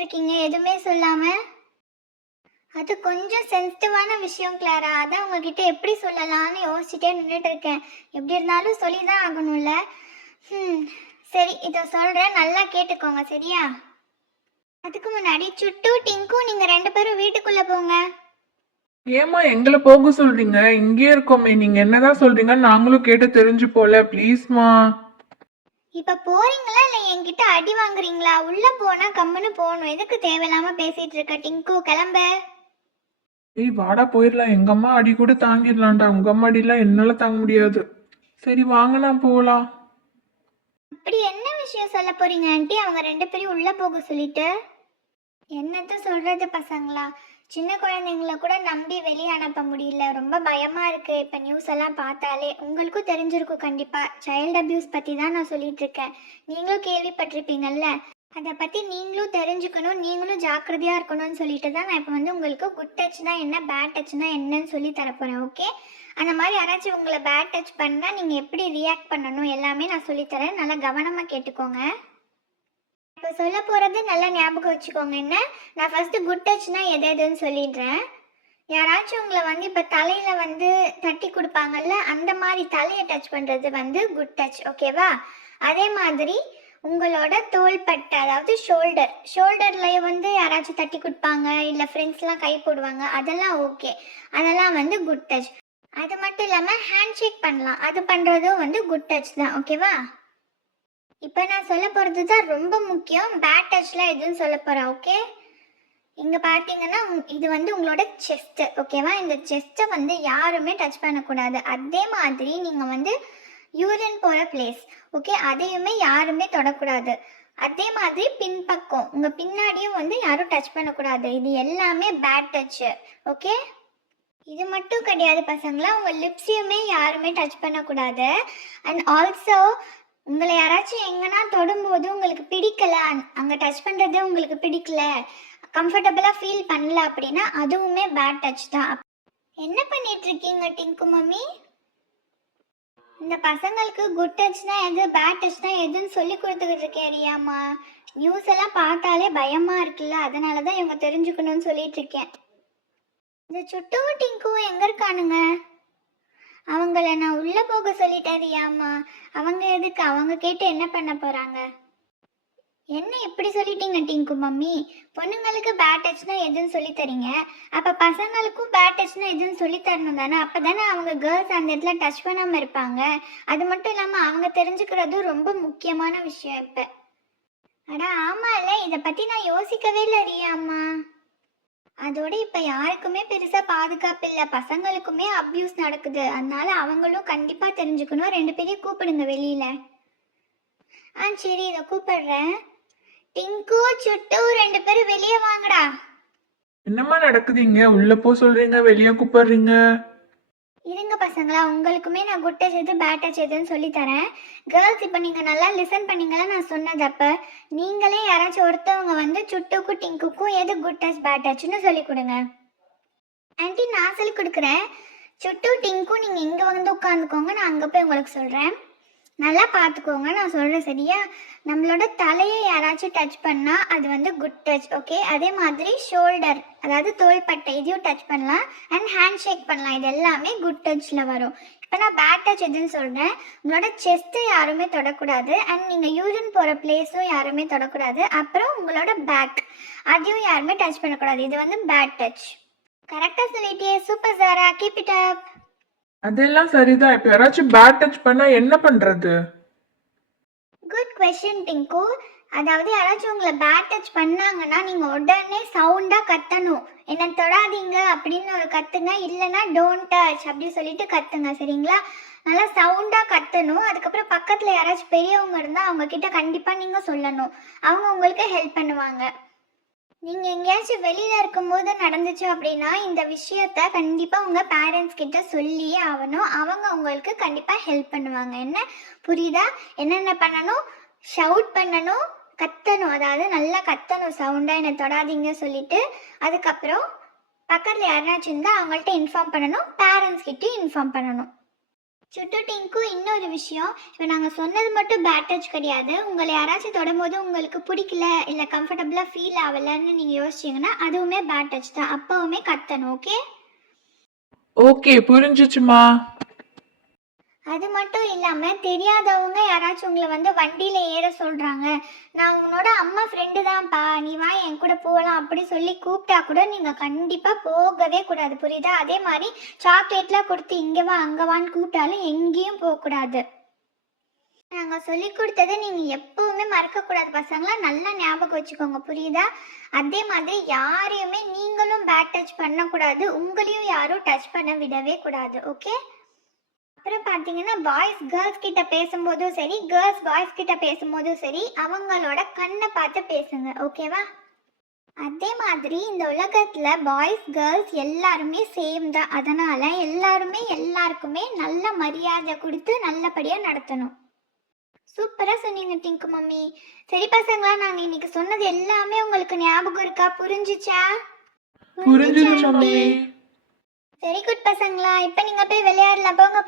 இருக்கீங்க எதுவுமே சொல்லாம? அது கொஞ்சம் சென்சிட்டிவான விஷயம் கிளாரா. அதான் உங்ககிட்ட எப்படி சொல்லலாம்னு யோசிச்சுட்டே நின்றுட்டு இருக்கேன். எப்படி இருந்தாலும் சொல்லி தான் ஆகணும்ல. ம் சரி, இதை சொல்கிறேன், நல்லா கேட்டுக்கோங்க சரியா? அதுக்கு முன்னாடி சுட்டு டிங்கும் நீங்கள் 2 பேரும் வீட்டுக்குள்ளே போங்க. ஏமா எங்களை போக சொல்றீங்க? இங்கேயே இருக்கோமே, நீங்க என்னதான் சொல்றீங்க நாங்களும் கேட்டு தெரிஞ்சு போல, ப்ளீஸ்மா. இப்போ போறீங்களா இல்லை என்கிட்ட அடி வாங்குறீங்களா? உள்ளே போனால் கம்முன்னு போகணும். எதுக்கு தேவையில்லாமல் பேசிகிட்டு இருக்க டிங்கு? கிளம்ப. ஏய் வாடா போயிடலாம், எங்க அம்மா அடி கூட தாங்கிடலாம்டா, உங்க அம்மா அடிலாம் என்னால தாங்க முடியாது. சரி வாங்கண்ணா போலாம். அப்படி என்ன விஷயம் சொல்ல போறீங்க ஆண்டி? அவங்க 2 பேரையும் உள்ளே போக சொல்லிட்டு என்னத்த சொல்றது பசங்களா? சின்ன குழந்தைங்கள கூட நம்பி வெளியே அனுப்ப முடியல. ரொம்ப பயமா இருக்கு. இப்போ நியூஸ் எல்லாம் பார்த்தாலே உங்களுக்கும் தெரிஞ்சிருக்கும் கண்டிப்பா. சைல்டு அபியூஸ் பத்தி தான் நான் சொல்லிட்டு இருக்கேன். நீங்களும் கேள்விப்பட்டிருப்பீங்கல்ல. அதை பத்தி நீங்களும் தெரிஞ்சுக்கணும், நீங்களும் ஜாக்கிரதையா இருக்கணும்னு சொல்லிட்டு தான் நான் இப்போ வந்து உங்களுக்கு குட் டச்னா என்ன, பேட் டச்னா என்னன்னு சொல்லி தரப்போறேன். ஓகே? அந்த மாதிரி யாராச்சும் உங்களை பேட் டச் பண்ணால் நீங்கள் எப்படி ரியாக்ட் பண்ணணும் எல்லாமே நான் சொல்லித்தரேன். நல்லா கவனமாக கேட்டுக்கோங்க. இப்போ சொல்ல போகிறது நல்லா ஞாபகம் வச்சுக்கோங்க. என்ன, நான் ஃபஸ்ட்டு குட் டச்னா எதுன்னு சொல்லிடுறேன். யாராச்சும் உங்களை வந்து இப்போ தலையில் வந்து தட்டி கொடுப்பாங்கல்ல, அந்த மாதிரி தலையை டச் பண்ணுறது வந்து குட் டச். ஓகேவா? அதே மாதிரி உங்களோட தோள்பட்டை, அதாவது ஷோல்டர்லேயே வந்து யாராச்சும் தட்டி கொடுப்பாங்க, இல்லை ஃப்ரெண்ட்ஸ்லாம் கை போடுவாங்க, அதெல்லாம் ஓகே, அதெல்லாம் வந்து குட் டச். அது மட்டும் இல்லாமல் ஹேண்ட் ஷேக் பண்ணலாம், அது பண்ணுறதும் வந்து குட் டச் தான். ஓகேவா? இப்போ நான் சொல்ல போகிறது தான் ரொம்ப முக்கியம். பேட் டச்லாம் எதுவும் சொல்ல போகிறேன். ஓகே? இங்கே பார்த்தீங்கன்னா இது வந்து உங்களோட செஸ்ட்டு. ஓகேவா? இந்த செஸ்ட்டை வந்து யாருமே டச் பண்ணக்கூடாது. அதே மாதிரி நீங்கள் வந்து யூரின் போகிற பிளேஸ், ஓகே, அதையுமே யாருமே தொடக்கூடாது. அதே மாதிரி பின்பக்கம் உங்கள் பின்னாடியும் வந்து யாரும் டச் பண்ணக்கூடாது. இது எல்லாமே பேட் டச்சு. ஓகே? இது மட்டும் கிடையாது பசங்களா, உங்கள் லிப்ஸையுமே யாருமே டச் பண்ணக்கூடாது. அண்ட் ஆல்சோ உங்களை யாராச்சும் எங்கன்னா தொடும்போது உங்களுக்கு பிடிக்கல, அங்கே டச் பண்ணுறது உங்களுக்கு பிடிக்கல, கம்ஃபர்டபுளாக ஃபீல் பண்ணல அப்படின்னா அதுவுமே பேட் டச் தான். என்ன பண்ணிட்டு இருக்கீங்க டிங்கு மம்மி? இந்த பசங்களுக்கு குட் டச்னா எது, பேட் டச்னா எதுன்னு சொல்லி கொடுத்துக்கிட்டு இருக்கேன் ரியாமா. நியூஸ் எல்லாம் பார்த்தாலே பயமா இருக்குல்ல, அதனால தான் இவங்க தெரிஞ்சுக்கணும்னு சொல்லிட்டு இருக்கேன். இந்த சுட்டுவும் டிங்கும் எங்கே இருக்கானுங்க? அவங்கள நான் உள்ளே போக சொல்லிட்டேன் ரியாமா. அவங்க எதுக்கு? அவங்க கேட்டு என்ன பண்ண போகிறாங்க? என்ன இப்படி சொல்லிட்டீங்க டிங்கு மம்மி? பொண்ணுங்களுக்கு பேட் டச்னா எதுன்னு சொல்லி தரீங்க, அப்போ பசங்களுக்கும் பேட் டச்னா எதுன்னு சொல்லி தரணும் தானே? அப்போ தானே அவங்க கேர்ள்ஸ் அந்த இடத்துல டச் பண்ணாமல் இருப்பாங்க. அது மட்டும் இல்லாமல் அவங்க தெரிஞ்சுக்கிறதும் ரொம்ப முக்கியமான விஷயம் இப்போ. அடா ஆமாம் இல்லை, இதை பற்றி நான் யோசிக்கவே இல்லை ரியாம்மா. அதோட இப்போ யாருக்குமே பெருசாக பாதுகாப்பு இல்லை, பசங்களுக்குமே அப்யூஸ் நடக்குது. அதனால அவங்களும் கண்டிப்பாக தெரிஞ்சுக்கணும். 2 பேரையும் கூப்பிடுங்க வெளியில். சரி, இதை கூப்பிடுறேன். டிங்கு சுட்டு 2 பேரும் வெளியே வாங்கடா. என்னம்மா நடக்குதுங்க? உள்ள போ சொல்றீங்க, வெளியே கூப்பிடுறீங்க. இருங்க பசங்களா, உங்களுக்குமே நான் குட் டச் எது பேட் டச் எதுன்னு சொல்லி தரேன். கேர்ள்ஸ் இப்போ நீங்கள் நல்லா லிசன் பண்ணீங்களா நான் சொன்னது? அப்போ நீங்களே யாராச்சும் ஒருத்தவங்க வந்து சுட்டுக்கும் டிங்குக்கும் எது குட் டச் பேட் டச்னு சொல்லி கொடுங்க. ஆண்டி நான் சொல்லி கொடுக்குறேன். சுட்டு டிங்கும் நீங்கள் இங்கே வந்து உட்காந்துக்கோங்க, நான் அங்கே போய் உங்களுக்கு சொல்கிறேன். நல்லா பார்த்துக்கோங்க, நான் சொல்கிறேன் சரியா? நம்மளோட தலையை யாராச்சும் டச் பண்ணால் அது வந்து குட் டச். ஓகே? அதே மாதிரி ஷோல்டர், அதாவது தோள்பட்டை, இதையும் டச் பண்ணலாம். அண்ட் ஹேண்ட் ஷேக் பண்ணலாம். இது எல்லாமே குட் டச்சில் வரும். இப்போ நான் பேட் டச் எதுன்னு சொல்கிறேன். உங்களோட செஸ்ட்டை யாருமே தொடக்கூடாது. அண்ட் நீங்கள் யூரின் போகிற பிளேஸும் யாருமே தொடக்கூடாது. அப்புறம் உங்களோட பேக், அதையும் யாருமே டச் பண்ணக்கூடாது. இது வந்து பேட் டச். கரெக்டாக சொல்லிட்டே. Super Sara, keep it up. அதெல்லாம் சரிதான், இப்ப யாராச்சும் பேட் டச் பண்ணா என்ன பண்றது? Good question Tinku. அதாவது யாராச்சும் உங்களை பேட் டச் பண்ணாங்கன்னா நீங்கள் உடனே சவுண்டாக கத்தணும். என்ன தொடாதீங்க அப்படின்னு ஒரு கத்துங்க, இல்லைன்னா டோன்ட் டச் அப்படி சொல்லிட்டு கத்துங்க சரிங்களா? நல்லா சவுண்டாக கத்தணும். அதுக்கப்புறம் பக்கத்தில் யாராச்சும் பெரியவங்க இருந்தால் அவங்க கிட்ட கண்டிப்பாக நீங்கள் சொல்லணும். அவங்க உங்களுக்கு ஹெல்ப் பண்ணுவாங்க. நீங்கள் எங்கேயாச்சும் வெளியில் இருக்கும்போது நடந்துச்சு அப்படின்னா இந்த விஷயத்த கண்டிப்பாக உங்கள் பேரண்ட்ஸ் கிட்ட சொல்லியே ஆகணும். அவங்க உங்களுக்கு கண்டிப்பாக ஹெல்ப் பண்ணுவாங்க. என்ன புரியுதா? என்னென்ன பண்ணணும்? ஷவுட் பண்ணணும், கத்தணும், அதாவது நல்லா கத்தணும் சவுண்டாக, என்னை தொடாதீங்க சொல்லிட்டு. அதுக்கப்புறம் பக்கத்தில் யாராச்சும் இருந்தால் அவங்கள்ட்ட இன்ஃபார்ம் பண்ணணும், பேரண்ட்ஸ் கிட்டே இன்ஃபார்ம் பண்ணணும். சுட்டு டிங்க்கும் இன்னொரு விஷயம், இப்போ நாங்கள் சொன்னது மட்டும் பேட் டச் கிடையாது. உங்களை யாராச்சும் தொடும்போது உங்களுக்கு பிடிக்கல இல்லை கம்ஃபர்டபுளாக ஃபீல் ஆகலைன்னு நீங்கள் யோசிச்சிங்கன்னா அதுவுமே பேட் டச் தான். அப்போவுமே கத்தணும். ஓகே? ஓகே, புரிஞ்சிச்சுமா. அது மட்டும் இல்லாமல் தெரியாதவங்க யாராச்சும் உங்களை வந்து வண்டியில் ஏற சொல்கிறாங்க, நான் உன்னோட அம்மா ஃப்ரெண்டு தான்ப்பா, நீ வா என் கூட போகலாம் அப்படி சொல்லி கூப்பிட்டா கூட நீங்கள் கண்டிப்பாக போகவே கூடாது. புரியுதா? அதே மாதிரி சாக்லேட்லாம் கொடுத்து இங்கே வா அங்கே வான்னு கூப்பிட்டாலும் எங்கேயும் போகக்கூடாது. நாங்கள் சொல்லி கொடுத்ததை நீங்கள் எப்பவுமே மறக்கக்கூடாது பசங்களா, நல்லா ஞாபகம் வச்சுக்கோங்க. புரியுதா? அதே மாதிரி யாரையுமே நீங்களும் பேட் டச் பண்ணக்கூடாது, உங்களையும் யாரும் டச் பண்ண விடவே கூடாது. ஓகே? அப்புறம் பார்த்தீங்கன்னா பாய்ஸ் கேர்ள்ஸ் கிட்ட பேசும்போதும் சரி, கேர்ள்ஸ் பாய்ஸ் கிட்ட பேசும்போதும் சரி, அவங்களோட கண்ணை பார்த்து பேசுங்க. ஓகேவா? அதே மாதிரி இந்த உலகத்தில் பாய்ஸ் கேர்ள்ஸ் எல்லாருமே சேம் தான். அதனால் எல்லாருமே எல்லாருக்குமே நல்ல மரியாதை கொடுத்து நல்லபடியாக நடத்தணும். சூப்பராக சொன்னீங்க டிங்கு மம்மி. சரி பசங்களா, நாங்கள் இன்னைக்கு சொன்னது எல்லாமே உங்களுக்கு ஞாபகம் இருக்கா? புரிஞ்சுச்சா? புரிஞ்சுது மம்மி. வெரி குட் பசங்களா, இப்போ நீங்கள் போய் விளையாடலாம். போங்க